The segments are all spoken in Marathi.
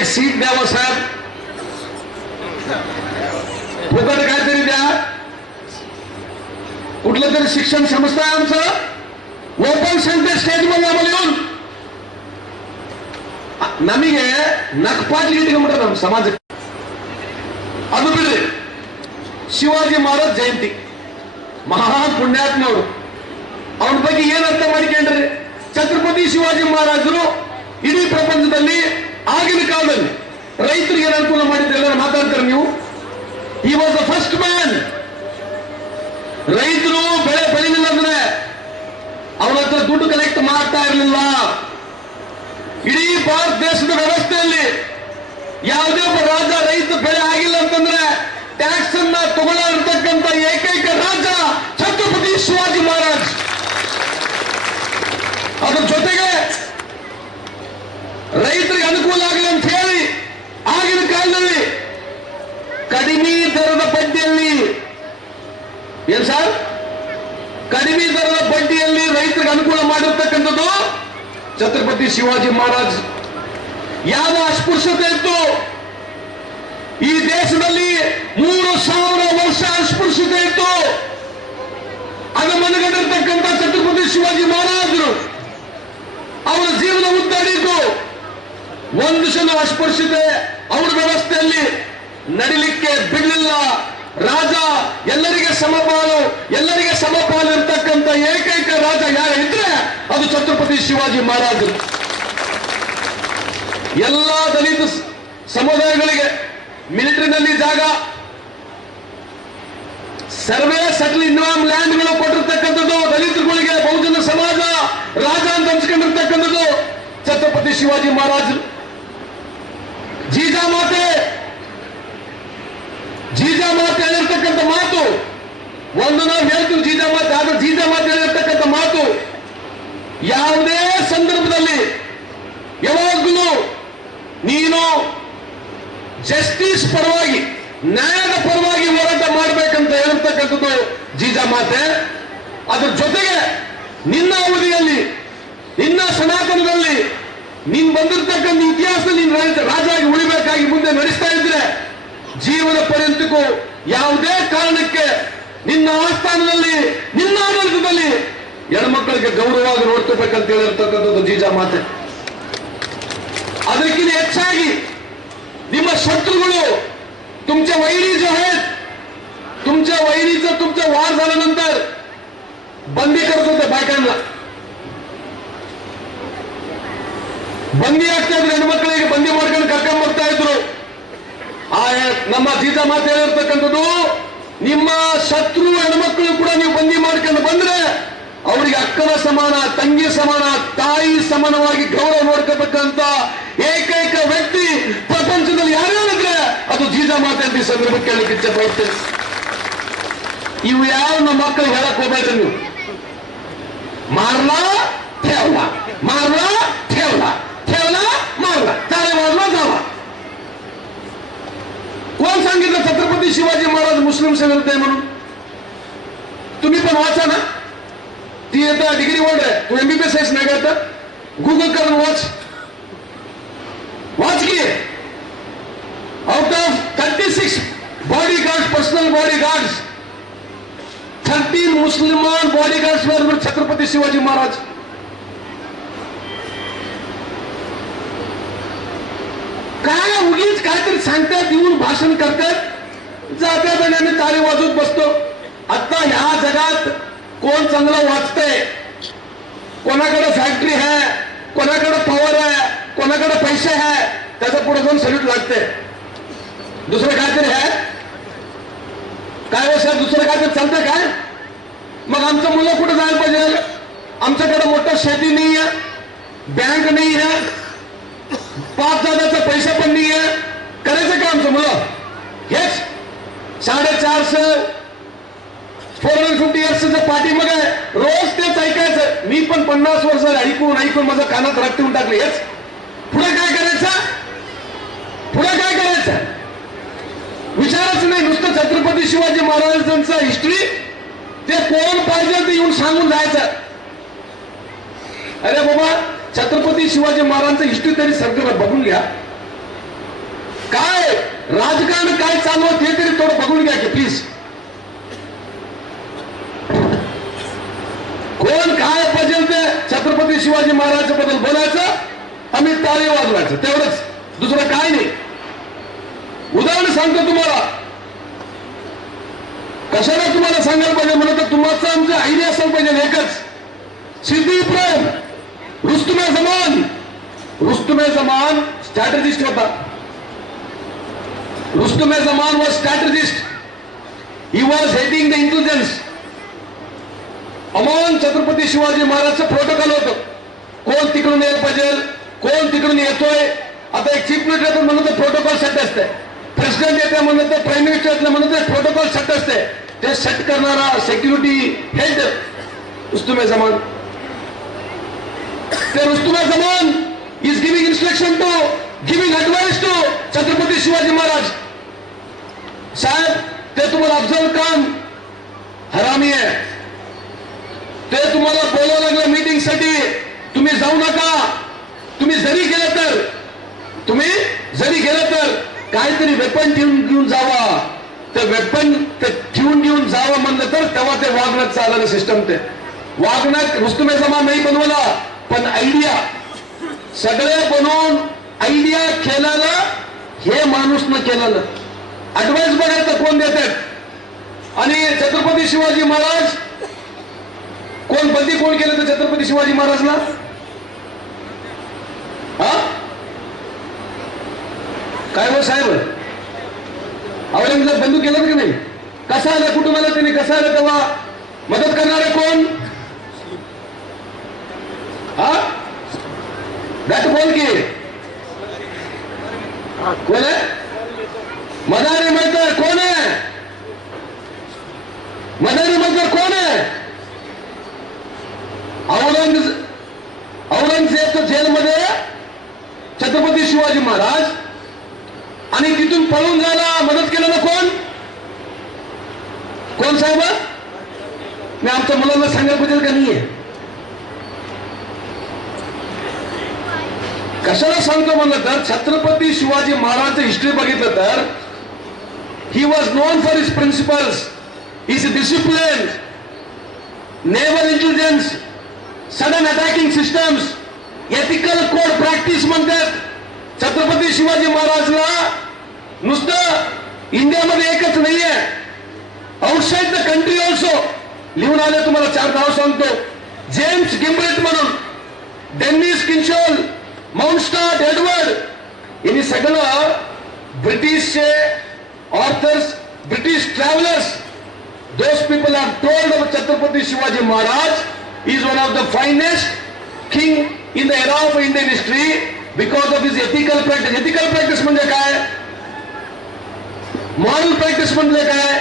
एक सीट द्यावं साहेब फुकट काहीतरी द्या कुठलं तरी शिक्षण संस्था आहे आमचं ओपन सेंटर स्टेज मध्ये आम्हाला येऊन ನಮಗೆ ನಕ್ಪಾಟ್ಲಿ ಇಟ್ಕೊಂಡ್ಬಿಟ್ರೆ ನಮ್ಮ ಸಮಾಜಕ್ಕೆ ಅದು ಬಿಡ್ರಿ ಶಿವಾಜಿ ಮಹಾರಾಜ್ ಜಯಂತಿ ಮಹಾ ಪುಣ್ಯಾತ್ಮವರು ಅವನ ಬಗ್ಗೆ ಏನ್ ಅರ್ಥ ಮಾಡ್ಕೊಂಡ್ರಿ ಛತ್ರಪತಿ ಶಿವಾಜಿ ಮಹಾರಾಜರು ಇಡೀ ಪ್ರಪಂಚದಲ್ಲಿ ಆಗಿನ ಕಾಲದಲ್ಲಿ ರೈತರಿಗೆ ಅನುಕೂಲ ಮಾಡಿದ್ದೆಲ್ಲ ಮಾತಾಡ್ತಾರೆ ನೀವು. ಈ ವಾಸ್ ದ ಫಸ್ಟ್ ಮ್ಯಾನ್ ರೈತರು ಬೆಳೆ ಬೆಳಿಲಿಲ್ಲ ಅಂದ್ರೆ ಅವನ ಹತ್ರ ದುಡ್ಡು ಕಲೆಕ್ಟ್ ಮಾಡ್ತಾ ಇರಲಿಲ್ಲ. ಇಡೀ ಭಾರತ ದೇಶದ ವ್ಯವಸ್ಥೆಯಲ್ಲಿ ಯಾವುದೇ ಒಬ್ಬ ರಾಜ ರೈತ ಬೆಳೆ ಆಗಿಲ್ಲ ಅಂತಂದ್ರೆ ಟ್ಯಾಕ್ಸ್ ಅನ್ನ ತಗೊಳ್ಳಿರ್ತಕ್ಕಂಥ ಏಕೈಕ ರಾಜ ಛತ್ರಪತಿ ಶಿವಾಜಿ ಮಹಾರಾಜ್. ಅದ್ರ ಜೊತೆಗೆ ರೈತರಿಗೆ ಅನುಕೂಲ ಆಗಲಿ ಅಂತ ಹೇಳಿ ಆಗಿನ ಕಾಲದಲ್ಲಿ ಕಡಿಮೆ ದರದ ಬಡ್ಡಿಯಲ್ಲಿ ಏನ್ ಸರ್? ಕಡಿಮೆ ದರದ ಬಡ್ಡಿಯಲ್ಲಿ ರೈತರಿಗೆ ಅನುಕೂಲ ಮಾಡಿರ್ತಕ್ಕಂಥದ್ದು ಛತ್ರಪತಿ ಶಿವಾಜಿ ಮಹಾರಾಜ್. ಯಾವ ಅಸ್ಪೃಶ್ಯತೆ ಇತ್ತು. ಈ ದೇಶದಲ್ಲಿ ಮೂರು ಸಾವಿರ ವರ್ಷ ಅಸ್ಪೃಶ್ಯತೆ ಇತ್ತು. ಅದು ಮನಗಂಡಿರ್ತಕ್ಕಂಥ ಛತ್ರಪತಿ ಶಿವಾಜಿ ಮಹಾರಾಜರು ಅವರ ಜೀವನ ಉದ್ದ ಹಿಡಿಯಿತು ಒಂದು ಸಲ ಅಸ್ಪೃಶ್ಯತೆ ಅವರ ವ್ಯವಸ್ಥೆಯಲ್ಲಿ ನಡಿಲಿಕ್ಕೆ ಬಿಡಲಿಲ್ಲ. ರಾಜ, ಎಲ್ಲರಿಗೆ ಸಮಪಾಲು ಎಲ್ಲರಿಗೆ ಸಮಪಾಲು ಇರ್ತಕ್ಕಂಥ ಏಕೈಕ ರಾಜ ಯಾರು ಇದ್ರೆ ಅದು ಛತ್ರಪತಿ ಶಿವಾಜಿ ಮಹಾರಾಜರು. ಎಲ್ಲ ದಲಿತ ಸಮುದಾಯಗಳಿಗೆ ಮಿಲಿಟರಿನಲ್ಲಿ ಜಾಗ. ಸರ್ವೆ ಸಟ್ಲ್ ಇನ್ವಾಮ್ ಲ್ಯಾಂಡ್ಗಳು ಕೊಟ್ಟಿರ್ತಕ್ಕಂಥದ್ದು ದಲಿತರುಗಳಿಗೆ ಬಹುಜನ ಸಮಾಜ, ರಾಜ ಅಂತ ಅನ್ಸ್ಕೊಂಡಿರ್ತಕ್ಕಂಥದ್ದು ಛತ್ರಪತಿ ಶಿವಾಜಿ ಮಹಾರಾಜರು. ಜೀಜಾ ಮಾತೆ! ಜೀಜಾ ಮಾತೆ ಹೇಳಿರ್ತಕ್ಕಂಥ ಮಾತು! ಒಂದು ನಾವು ಹೇಳ್ತೀವಿ ಜೀಜಾ ಮಾತೆ, ಆದ್ರೆ ಜೀಜಾ ಮಾತೆ ಹೇಳಿರ್ತಕ್ಕಂಥ ಮಾತು ಯಾವುದೇ ಸಂದರ್ಭದಲ್ಲಿ ಯಾವಾಗಲೂ ನೀನು ಜಸ್ಟಿಸ್ ಪರವಾಗಿ, ನ್ಯಾಯದ ಪರವಾಗಿ ಹೋರಾಟ ಮಾಡಬೇಕಂತ ಹೇಳಿರ್ತಕ್ಕಂಥದ್ದು ಜೀಜಾ ಮಾತೆ. ಅದ್ರ ಜೊತೆಗೆ ನಿನ್ನ ಅವಧಿಯಲ್ಲಿ, ನಿನ್ನ ಸನಾತನದಲ್ಲಿ, ನೀನ್ ಬಂದಿರ್ತಕ್ಕಂಥ ಇತಿಹಾಸದಲ್ಲಿ ನೀನು ರಾಜ ರಾಜಾಗಿ ಉಳಿಬೇಕಾಗಿ ಮುಂದೆ ನಡೆಸ್ತಾ ಇದ್ರೆ ಜೀವನ ಪರ್ಯಂತಕ್ಕೂ ಯಾವುದೇ ಕಾರಣಕ್ಕೆ ನಿನ್ನ ಆಸ್ಥಾನದಲ್ಲಿ, ನಿನ್ನ ಆಡಳಿತದಲ್ಲಿ ಹೆಣ್ಮಕ್ಳಿಗೆ ಗೌರವವಾಗಿ ನೋಡ್ತಿರ್ಬೇಕಂತ ಹೇಳಿರ್ತಕ್ಕಂಥದ್ದು ಜೀಜಾ ಮಾತೆ. ಅದಕ್ಕಿಂತ ಹೆಚ್ಚಾಗಿ ನಿಮ್ಮ ಶತ್ರುಗಳು तुमचे ವೈರಿ जे आहेत ವೈರಿ वैरीचं तुमचा वार झाल्यानंतर बंदी करत होते ಬಂದಿ बंदी ಆಗ್ತಾ ಇದ್ರು, ಹೆಣ್ಮಕ್ಳಿಗೆ ಬಂದಿ ಮಾಡ್ಕೊಂಡು ಕರ್ಕೊಂಡ್ ಬರ್ತಾ ಇದ್ರು. ಆ ನಮ್ಮ ಜೀತ ಮಾತೆ ಹೇಳಿರ್ತಕ್ಕಂಥದ್ದು, ನಿಮ್ಮ ಶತ್ರು ಹೆಣ್ಮಕ್ಳು ಕೂಡ ನೀವು ಬಂದಿ ಮಾಡ್ಕೊಂಡು ಬಂದ್ರೆ ಅವರಿಗೆ ಅಕ್ಕನ ಸಮಾನ, ತಂಗಿ ಸಮಾನ, ತಾಯಿ ಸಮಾನವಾಗಿ ಗೌರವ ಮಾಡ್ಕೋತಕ್ಕಂತ ಏಕೈಕ ವ್ಯಕ್ತಿ ಪ್ರಪಂಚದಲ್ಲಿ ಯಾರ್ಯಾರಿದ್ರೆ ಅದು ಜೀಜಾ ಮಾತೆ ಈ ಹೇಳಕ್ಕೆ ಇಚ್ಛೆ ಪಡ್ತೇನೆ ಇವು ಯಾವ ನಮ್ಮ ಮಕ್ಕಳು ಹೇಳಕ್ ಹೋಗ್ಬೇಡ್ರಿ ನೀವು. ಮಾರ್ಲಾ ಠೇವ್ಲಾ ಮಾರ್ಲಾ ಠೇವ್ಲಾ ಠೇವ್ಲಾ ಮಾರ್ಲಾ. ತಾಳೆ ಮಾರ್ಲಾ कोण सांगितलं छत्रपती शिवाजी महाराज मुस्लिम विरुद्ध आहे म्हणून? तुम्ही पण वाचा ना. ती येतं डिग्री वर्ड आहे. तू एमबीबीएस आहेस नाही का गुगल करून वाच. वाच की. Out of thirty six bodyguard personal bodyguard thirteen मुसलमान बॉडीगार्ड्स बरोबर छत्रपती शिवाजी महाराज. काय उगीच काहीतरी सांगतात येऊन भाषण करतात. जात्यापणे आणि आम्ही ताली वाजवत बसतो. आता ह्या जगात कोण चांगलं वाचतंय? कोणाकडे फॅक्टरी आहे? कोणाकडे पॉवर आहे? कोणाकडे पैसे आहे? त्याचं पुढे जाऊन सल्यूट लागते. दुसरं काहीतरी आहे? काय हो वर्षात दुसरं काय तर चालतंय काय? मग आमचं मुलं कुठं जायला पाहिजे? आमच्याकडे मोठं शेती नाही आहे बँक नाही आहे पाच हजाराचा पैसा पण नाही आहे करायचं काम आमचं हेच साडेचारशे फोर हंड्रेड फिफ्टी इयर्सचं पाठीमाग आहे रोज तेच ऐकायचं. मी पण पन्नास वर्ष ऐकून ऐकून माझं कानात रक्त येऊन टाकले. हेच पुढे काय करायचं? पुढे काय करायचं? विचारच नाही. नुसतं छत्रपती शिवाजी महाराजांचा हिस्ट्री ते कोण पाहिजे ते येऊन सांगून जायचं. अरे बाबा छत्रपती शिवाजी महाराजांचं हिस्ट्री तरी सरकार बघून घ्या. काय राजकारण काय चालू हे तरी थोडं बघून घ्या की प्लीज कोण काय पाहिजे ते छत्रपती शिवाजी महाराजांबद्दल बोलायचं आम्ही टाळी वाजवायचं. तेवढंच. दुसरं काय नाही. उदाहरण सांगतो तुम्हाला. कशाला तुम्हाला सांगायला पाहिजे? म्हणत तर तुमचं आमचं आयडिया असायला पाहिजे एकच. सिद्धी प्रेम रुस्तुमे जमान। रुस्तुमे जमान स्ट्रॅटेजिस्ट होता Rustam-e Zaman was strategist he was heading the intelligence among Chhatrapati Shivaji महाराजचं प्रोटोकॉल होतं. कोण तिकडून येत पाहिजे कोण तिकडून येतोय? आता एक चीफ मिनिस्टर येतो म्हणून प्रोटोकॉल सेट असते प्रेसिडेंट येते म्हणून ते प्राईम मिनिस्टर येते म्हणून ते प्रोटोकॉल सेट असते ते सेट करणारा सेक्युरिटी हेड रुस्तुमे जमान. ते Rustam-e Zaman is giving instruction to giving advice to Chhatrapati Shivaji Maharaj Saheb ते तुम्हाला अफजल खान हरामी आहे. ते तुम्हाला बोलावं लागलं मीटिंगसाठी तुम्ही जाऊ नका. तुम्ही जरी गेलं तर. तुम्ही जरी गेलं तर काहीतरी वेपन ठेवून घेऊन जावा. ते वेपन ते ठेवून घेऊन जावं म्हणलं तर तेव्हा ते वागण्यात चाललं सिस्टम ते. वागण्यात रुस्तुमे जमा नाही बनवला. पण आयडिया सगळे बनवून आयडिया केलेलं हे माणूस न केलेलं ऍडवाइस बघायचं कोण देतात? आणि छत्रपती शिवाजी महाराज? कोण बंदी कोण केलं तर छत्रपती शिवाजी महाराजला? हा? काय हो साहेब? औरंगजेब बंदूक केलं की नाही? कसा आलं? कुटुंबाला आला त्याने कसा आलं तेव्हा? मदत करणारे कोण हा गट बोल की. कोण आहे? मदारी मंतर कोण आहे? मदारी मजदार कोण आहे? औरंग औरंगजेब जेलमध्ये छत्रपती शिवाजी महाराज. आणि तिथून पळून जायला मदत केलेलं कोण? कोण साहेब? मी आमच्या मुलांना सांगायला बद्दल का नाहीये? कशाला सांगतो म्हणलं तर? छत्रपती शिवाजी महाराज हिस्ट्री बघितलं तर he was known for his principles his discipline naval intelligence sudden attacking systems ethical code practice म्हणतात. छत्रपती शिवाजी महाराजला नुसतं इंडियामध्ये एकच नाहीये. आउटसाइड द कंट्री ऑल्सो लिहून आले तुम्हाला चार नाव सांगतो. जेम्स गिम्ब्रेट म्हणून डेनिस किन्शोल मौंस्टाट एडवर्ड इन सगळं ब्रिटिश चे authors British travellers those people are told Chhatrapati Shivaji Maharaj is one of the finest king in the era of Indian history because of is ethical practice ethical practice म्हणजे काय? मॉरल प्रॅक्टिस म्हणजे काय?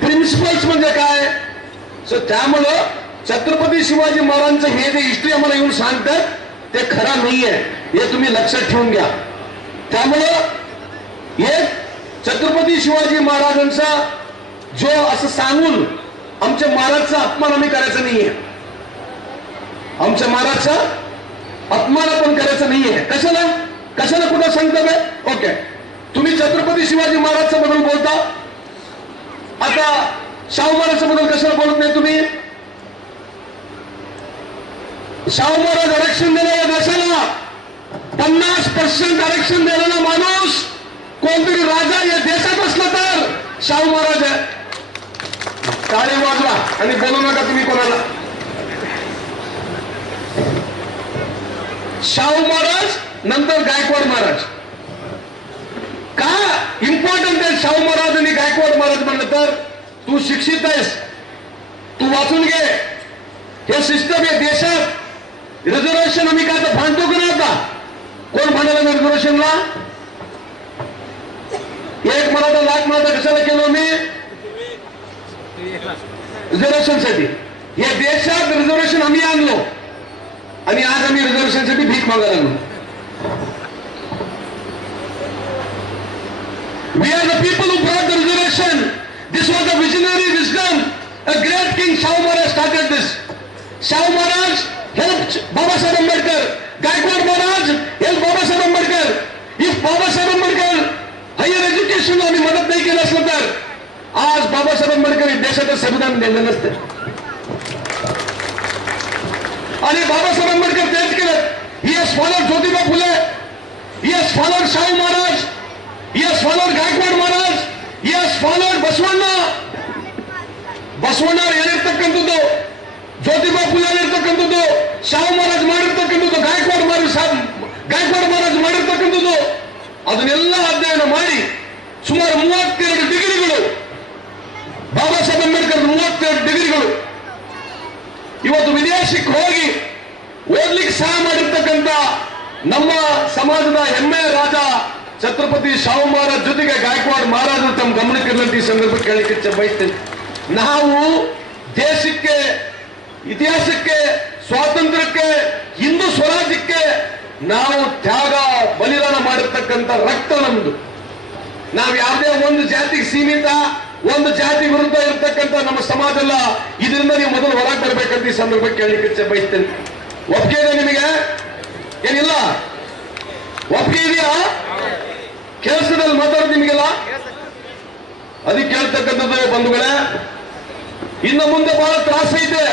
प्रिन्सिपल्स म्हणजे काय? सो त्यामुळं छत्रपती शिवाजी महाराजांचं हे जे हिस्ट्री आम्हाला येऊन सांगतात ते खरं नाहीये हे तुम्ही लक्षात ठेवून घ्या. त्यामुळं एक छत्रपती शिवाजी महाराजांचा जो असं सांगून आमच्या महाराजचा अपमान आम्ही करायचा नाहीये. आमच्या महाराजचा अपमान आपण करायचं नाहीये. कशाला? कशाला कुठं सांगता काय ओके. तुम्ही छत्रपती शिवाजी महाराजच्या बद्दल बोलता. आता शाहू महाराजच्या बद्दल कशाला बोलत नाही तुम्ही? शाहू महाराज आरक्षण दिलं या देशाला पन्नास पर्सेंट आरक्षण दिलेला माणूस कोणतरी राजा या देशात असला तर शाहू महाराज आहे. टाळे वाजवा आणि बोलू नका तुम्ही कोणाला. शाहू महाराज नंतर गायकवाड महाराज. का इम्पॉर्टंट आहे शाहू महाराज आणि गायकवाड महाराज म्हणलं तर तू शिक्षित आहेस तू वाचून घे. हे सिस्टम आहे देशात रिझर्वेशन आम्ही काय तर भांडतो की नाही आता कोण भांडायला रिझर्वेशनला? एक मराठा लाख मराठा कशाला केलो मी? रिझर्वेशनसाठी या देशात रिझर्वेशन आम्ही आणलो. आणि आज आम्ही रिझर्वेशनसाठी भीक मागायला लागलो. We are the people visionary wisdom a great king Shahu Maharaj visionary this Shahu Maharaj help Babasaheb Ambedkar. Gaikwad Maharaj help Babasaheb Ambedkar. If Babasaheb Ambedkar higher education आम्ही मदत नाही केलं असलं तर आज बाबासाहेब आंबेडकर देशाचं संविधान दिलं नसतं. आणि बाबासाहेब आंबेडकर तेच केलं. Yes follower Jyotiba Phule yes follower Shahu Maharaj yes follower Gaikwad Maharaj yes follower Basavanna. Basavanna ಏನಿರ್ತಕ್ಕಂಥದ್ದು Jyotiba Phule ಏನಿರ್ತಕ್ಕಂಥದ್ದು ಶಾಹು ಮಹಾರಾಜ್ ಮಾಡಿರ್ತಕ್ಕಂಥದ್ದು ಗಾಯಕ್ವಾಡ್ ಮಹಾರಾಜ್ ಗಾಯಕ್ವಾಡ್ ಮಹಾರಾಜ್ ಮಾಡಿರ್ತಕ್ಕಂಥದ್ದು, ಅದನ್ನೆಲ್ಲ ಅಧ್ಯಯನ ಮಾಡಿ ಸುಮಾರು ಮೂವತ್ತೆರಡು ಡಿಗ್ರಿಗಳು, ಬಾಬಾ ಸಾಹೇಬ್ ಅಂಬೇಡ್ಕರ್ ಮೂವತ್ತೆರಡು ಡಿಗ್ರಿಗಳು. ಇವತ್ತು ವಿದೇಶಕ್ಕೆ ಹೋಗಿ ಓದ್ಲಿಕ್ಕೆ ಸಹ ಮಾಡಿರ್ತಕ್ಕಂಥ ನಮ್ಮ ಸಮಾಜದ ಹೆಮ್ಮೆ ರಾಜ ಛತ್ರಪತಿ ಶಾಹು ಮಹಾರಾಜ್ ಜೊತೆಗೆ ಗಾಯಕ್ವಾಡ್ ಮಹಾರಾಜರು ತಮ್ಮ ಗಮನಕ್ಕೆ ಇರಲಿ ಈ ಸಂದರ್ಭ ಕೇಳಲಿಕ್ಕೆ ಬಯಸ್ತೇನೆ. ನಾವು ದೇಶಕ್ಕೆ, ಇತಿಹಾಸಕ್ಕೆ ಸ್ವಾತಂತ್ರ್ಯಕ್ಕೆ, ಹಿಂದೂ ಸ್ವರಾಜ್ಯಕ್ಕೆ ನಾವು ತ್ಯಾಗ, ಬಲಿದಾನ ಮಾಡಿರ್ತಕ್ಕಂಥ ರಕ್ತ ನಮ್ದು. ನಾವು ಯಾವುದೇ ಒಂದು ಜಾತಿಗೆ ಸೀಮಿತ, ಒಂದು ಜಾತಿ ವಿರುದ್ಧ ಇರತಕ್ಕಂಥ ನಮ್ಮ ಸಮಾಜ ಎಲ್ಲ ಇದರಿಂದ ನೀವು ಮೊದಲು ಹೊರಗೆ ಬರ್ಬೇಕಂತ ಈ ಸಂದರ್ಭಕ್ಕೆ ಕೇಳಲಿಕ್ಕೆ ಬಯಸ್ತೇನೆ. ಒಪ್ಪಿಗೆ ಇದೆ ನಿಮಗೆ? ಏನಿಲ್ಲ? ಒಪ್ಪಿಗೆ ಇದೆಯಾ? ಕೆಲಸದಲ್ಲಿ ಮಾತಾಡೋದು ನಿಮಗೆಲ್ಲ? ಅದಕ್ಕೆ ಕೇಳ್ತಕ್ಕಂಥದ್ದು ಬಂಧುಗಳೇ, ಇನ್ನು ಮುಂದೆ ಬಹಳ ತ್ರಾಸ ಐತೆ